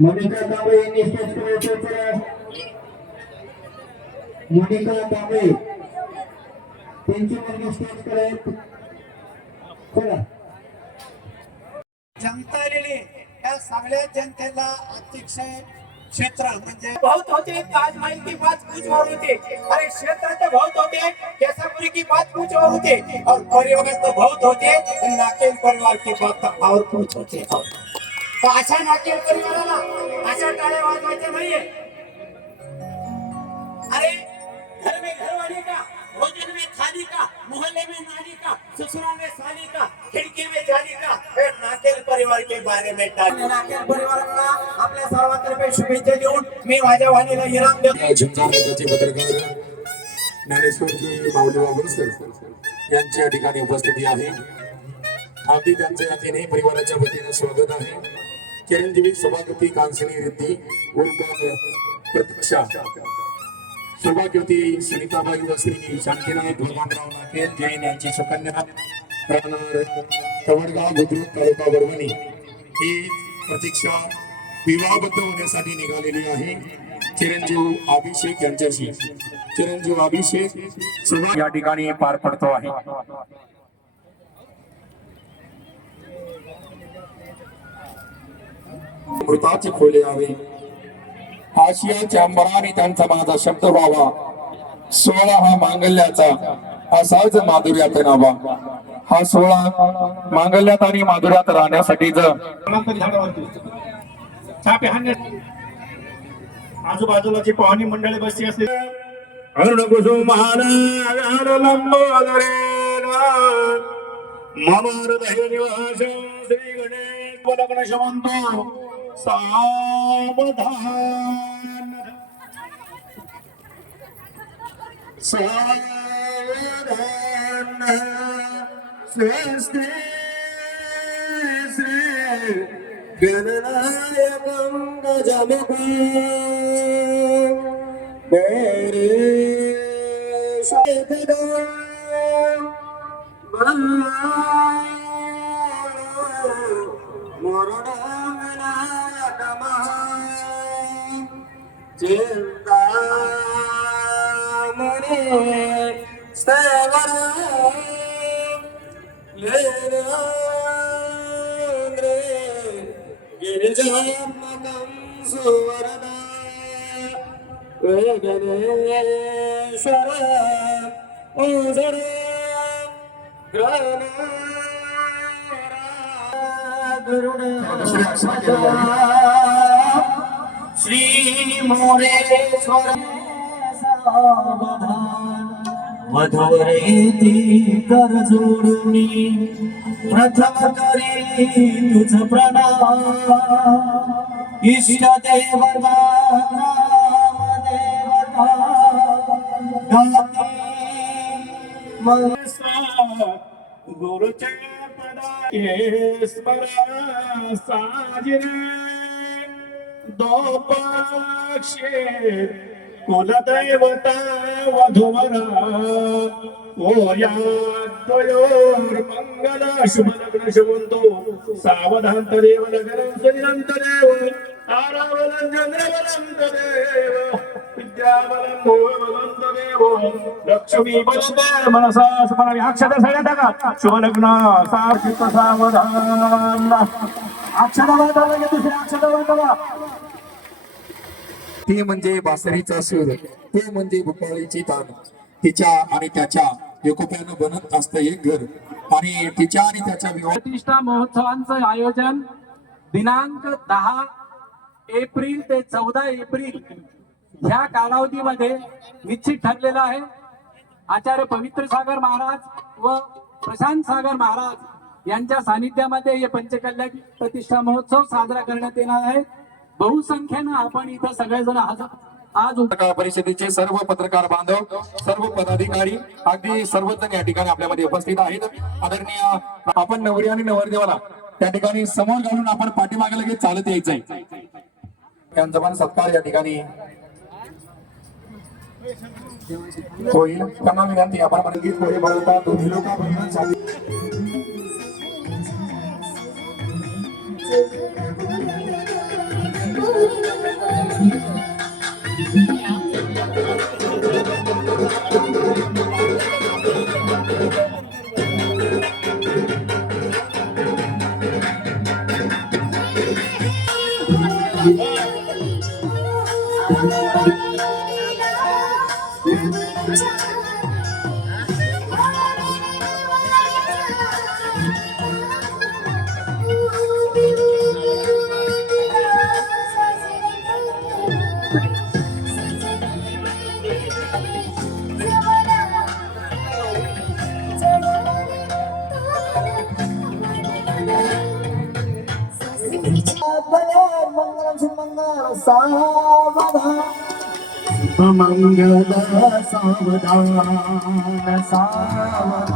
मोनिका कांबळे यांनी स्टेज कडे पोहोचल्या. मोनिका कांबळे त्यांची मुलगी स्टेज कडे चला. जनता आलेली या सगळ्या जनतेला अतिशय क्षेत्र म्हणजे बहुत होते ताजमहल की बात कुछ और होती. अरे क्षेत्र तो बहुत होते, केसापुरी की बात कुछ और होती और परिवार तो बहुत होते, नाकेल परिवार की बात और कुछ होती. तो अशा नाकेल परिवाराला अशा टाळ्या वाजवायच्या नाहीये. अरे घर में घरवाली का, भोजन में थाली का, मोहल्ले में नाली का, ससुराल में साली का, खिड़की में जाली का, फिर नाकेल परिवार के बारे में नाकेल परिवाराला आपल्या सर्वांतर्फे शुभेच्छा देऊन मी माझ्या वाणीला विराम देतो. झुंजार नेत्याचे पत्रकार ज्ञानेश्वरजी माऊली वाघुरकर यांची या ठिकाणी उपस्थिती आहे. अगदी त्यांच्या वतीने परिवाराच्या वतीने स्वागत आहे. चिरंजीवी सभापती कांसनी रिद्धी उर्फ प्रतीक्षा, सभापती सुनीताबाई व श्री शांतीनाथ भगवानराव नाकेल जैन यांची सुकन्या राहणार कवडगाव बुद्रुक तालुका वडवणी ही प्रतीक्षा विवाहबद्ध होण्यासाठी निघालेली आहे. चिरंजीव अभिषेक यांच्याशी चिरंजीव अभिषेक सभा या ठिकाणी पार पडतो आहे. मृताचे खोले यावे आशियाच्या अंबराने त्यांचा माझा शब्द व्हावा. सोहळा हा मांगल्याचा असाच माधुर्यात नावा. हा सोहळा मांगल्यात आणि माधुर्यात राहण्यासाठी आजूबाजूला जी पाहुणी मंडळी बसली असते श्री गणेश म्हणतो सावधान सावधान स्वस्ति श्री गणनायकं गजमुखं मेरे शतदं चिंता मने स्थवर लेना गिरिजात्मकं सुवरदा गणेश्वर ओझर श्री मोरेश्वर सावधान मधुर येती कर जोडूनी प्रथम करी तुझ प्रणाम इष्ट देवता देवता गाती गुरुचे पदा स्मरण साजिरे दो पक्षे कुलदैवता वधुवरा ओया द्वयोर मंगल शुभ लग्न शुभंतो सावधान तदेव नगरं सुनिरंत देव आरावलं चंद्रवलं तदेव विद्यावलं भुवनं तदेव लक्ष्मी बलदेव मनसा स्मरामि अक्षता सगळ्या टाका शुभ लग्न सार्थिक सावधान अक्षता वाजवा की दुसऱ्या अक्षता वाजवा. ती म्हणजे बासरीचा सूर, ते म्हणजे भूपाळीची तान. तिच्या आणि त्याच्या एकोप्यानं बनत असतं एक घर आणि तिच्या आणि त्याच्या प्रतिष्ठा महोत्सवांचं आयोजन दिनांक 10 एप्रिल ते 14 एप्रिल ह्या कालावधीमध्ये निश्चित ठरलेला आहे. आचार्य पवित्र सागर महाराज व प्रशांत सागर महाराज यांच्या सानिध्यामध्ये हे पंचकल्याण प्रतिष्ठा महोत्सव साजरा करण्यात येणार आहे. बहुसंख्येनं आपण इथं सगळेजण आज पत्रकार परिषदेचे सर्व पत्रकार बांधव, सर्व पदाधिकारी, अगदी सर्वजण या ठिकाणी आपल्यामध्ये उपस्थित आहेत. आदरणीय आपण नवरी आणि नवरदेवाला त्या ठिकाणी समोर घालून आपण पाठीमागे लगेच चालत यायचंय. त्यांचा पण सत्कार या ठिकाणी होईल. त्यांना विनंती आपण गीत पुढे बोलता दोन्ही लोक मंगल सुमंगल सावधान मंगल सावधान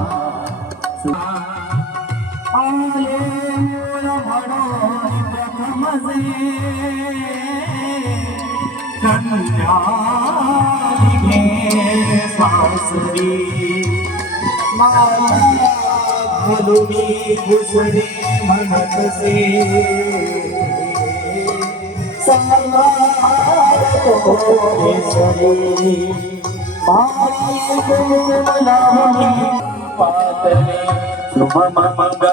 आले मूल म्हणून प्रथम कन्या घे सासरी मधुनी घुसडी म्हणतसे पातळी शुभ मंगल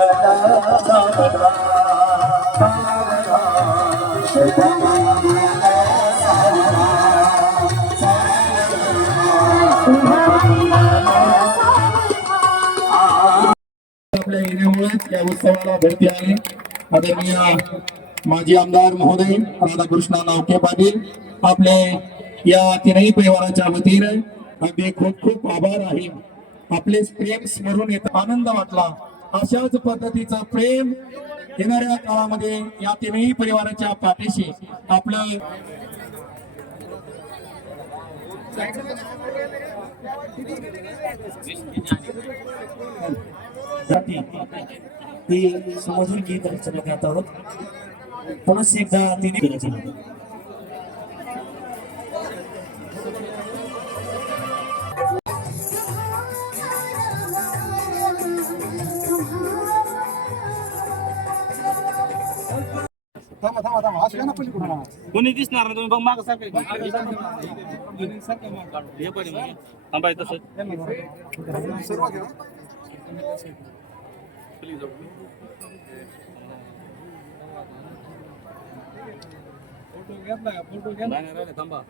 आपल्या येण्यामुळे या उत्सवाला भरती आहे आदरणीय माजी आमदार महोदय राधाकृष्ण नावके पाटील आपले या तीनही परिवाराच्या वतीने अगदी खूप खूप आभार आहे. आपले प्रेम स्मरून येत आनंद वाटला. अशाच पद्धतीचं प्रेम येणाऱ्या काळामध्ये या तीनही परिवाराच्या पाठीशी आपलं ती समजून घेत रचना करत आहोत. पुन्हा एकदा तिने रचना कोणी दिसणार ना तुम्ही बघ माग सारखं हे पण थांबाय तसं थांबा